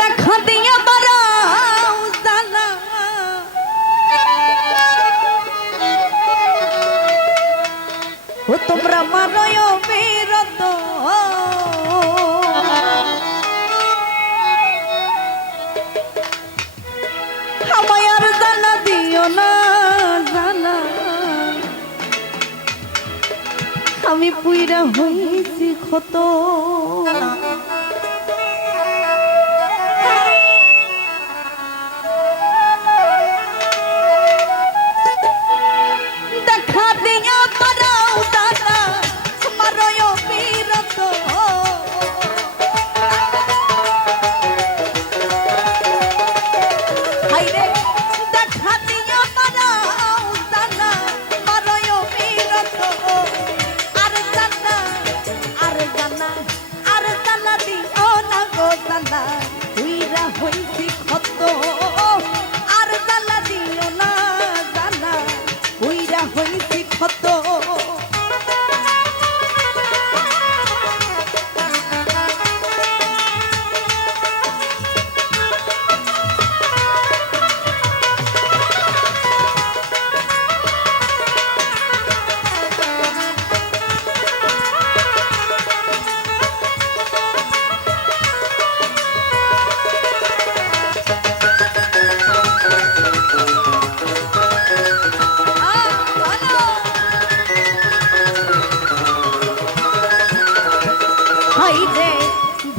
দেখা দিয়া বারাও জানা ও তোমরা মানয় বিরত আমায় আর জানা দিও না জানা আমি পুইরা হইছি ক্ষত দেখা দিয়া বারাও জানা মানয় বিরত হাইরে দেখা দিয়া বারাও জানা মানয় বিরত আর জানা দিও না গো জানা উইরা হইছি ক্ষত আর জানা দিও না জানা উইরা হইছি ক্ষত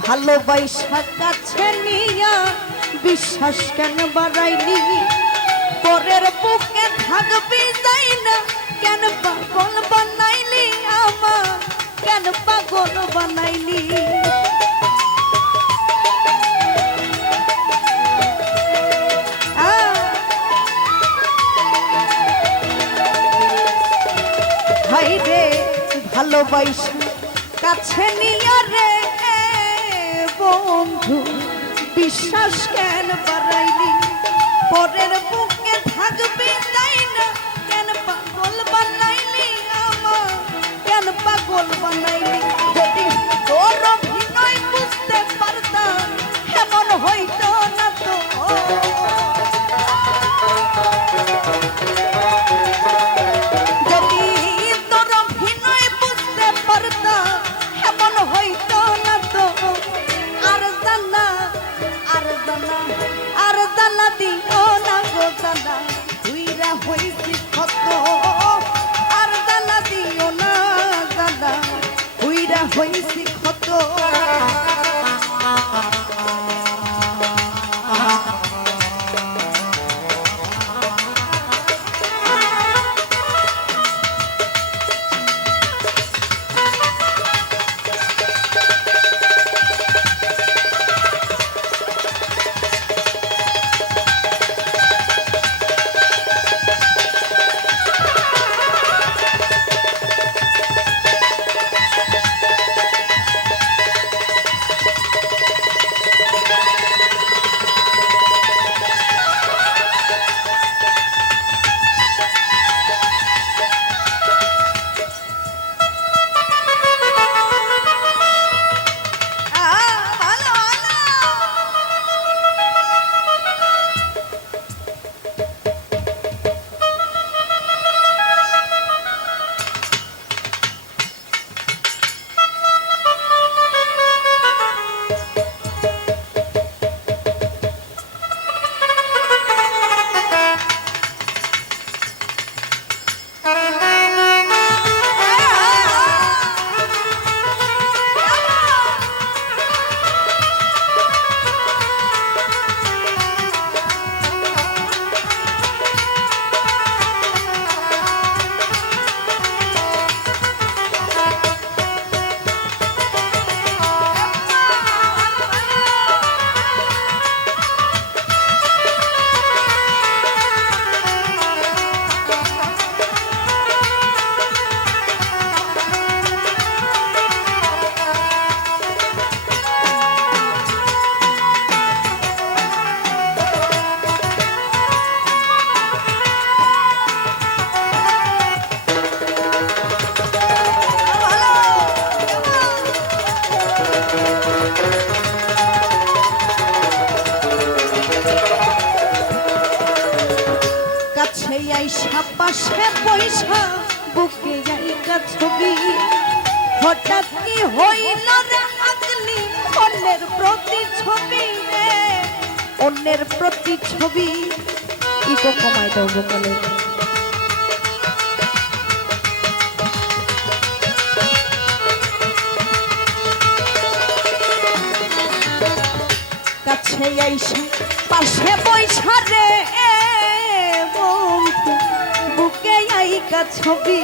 ভালোবাসা কাছে নিয়া বিশ্বাস কেন বাড়াইলি পরের বুকে থাকবি যাই না কেন পাগল বানাইলি আমার কেন পাগল বানাইলি হাই রে ভালোবাসা কাছে নিয়া রে বন্ধু বিশ্বাস কেন বাড়াইলি পরের বুকে থাকবি তাই না কেন পাগল বানাইলি আমার কেন পাগল বানাইলি যদি তোর অভিনয় বুঝতে পারতাম এমন হইতো না তো যদি তোর অভিনয় বুঝতে পারতাম এমন হইতো না তো আর জানা দিও না গো জানা উইরা হইছি ক্ষত আর জানা দিও না জানা উইরা হইছি ক্ষত পাশে পয়সা বুকে জায়গা ছবি হঠাৎ কি হইল রে আগলি অন্যের প্রতি ছবি রে অন্যের প্রতি ছবি ইকো কমাই দাও বলে কাছে আইসা পাশে পয়সা রে বন্ধু বুকে আইকা ছবি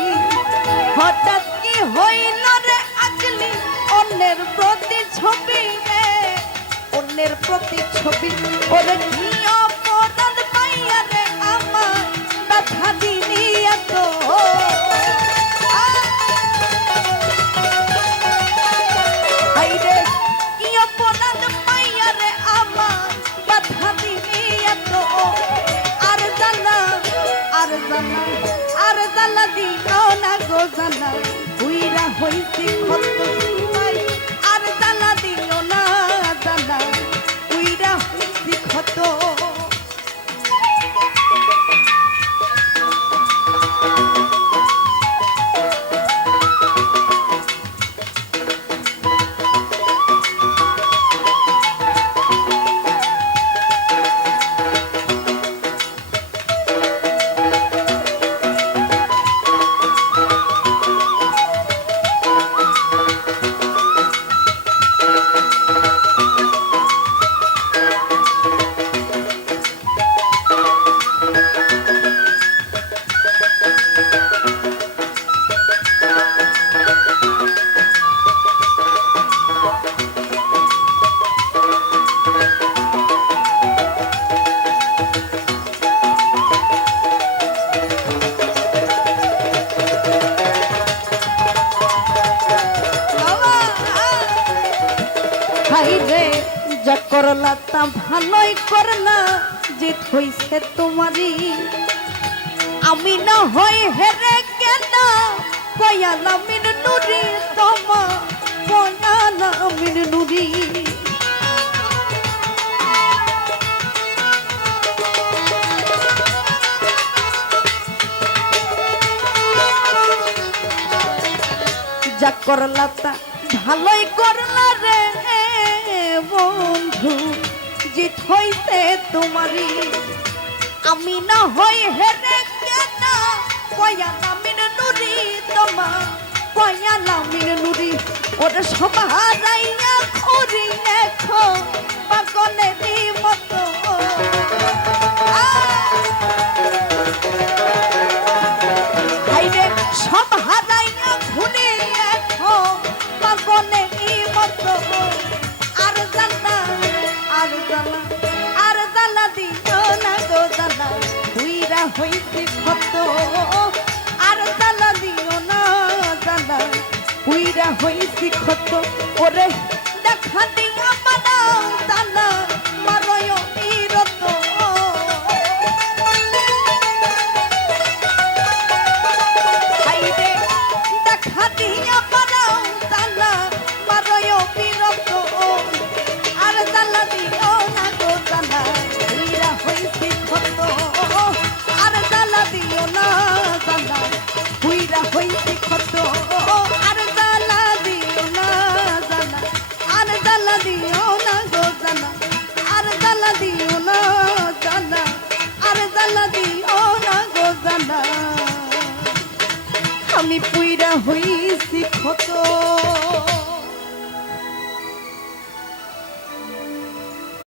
হঠাৎ কি হইল রে আগলি অন্যের প্রতি ছবি রে অন্যের প্রতি ছবি ওরে নিয় পরাণ পাইয়া রে আমার ব্যথা দিলি এত আইরে কিয় পরাণ পাইয়া রে আমার ব্যথা দিলি এত আর জানা আর জানা আর জানা দিও না গো জানা উইরা হইছি কত আর জানা দিও না জানা উইরা হইছি কত হাইরে যা করলা তা ভালোই করলা জিত হইছে তোমারই আমি না হই হেরে কেন পয়ালা মিন নুরি তোমা পয়ালা মিন নুরি যা করলা তা ভালোই করলা রে বন্ধু জিত হইছে তোমারই আমি না হই হেরে কেন পয়ালা মিন নুরি তোমা পয়ালা মিন নুরি ওরে সবারাইয়া খুরি দেখো পাগলেরই মতো হাইরে সব হারাইয়া ঘুরে দেখো পাগলেরই মতো আর জানা আর জানা আর জানা দিও না গো জানা উইরা হইছি কত আর জানা দিও না জানা উইরা হইছি কত ওরে দেখা দিয়া মানাও জানা মারয় বিরত হাইরে দেখা দিয়া মানাও জানা মারয় বিরত আর জানা দিও না গো জানা উইরা হইছি কত আর জানা দিও না জানা উইরা হইছি কত আর জানা দিও না জানা আর জানা দিও না গো জানা আর জানা দিও না জানা আর জানা দিও না গো জানা আমি পুইরা হইছি কত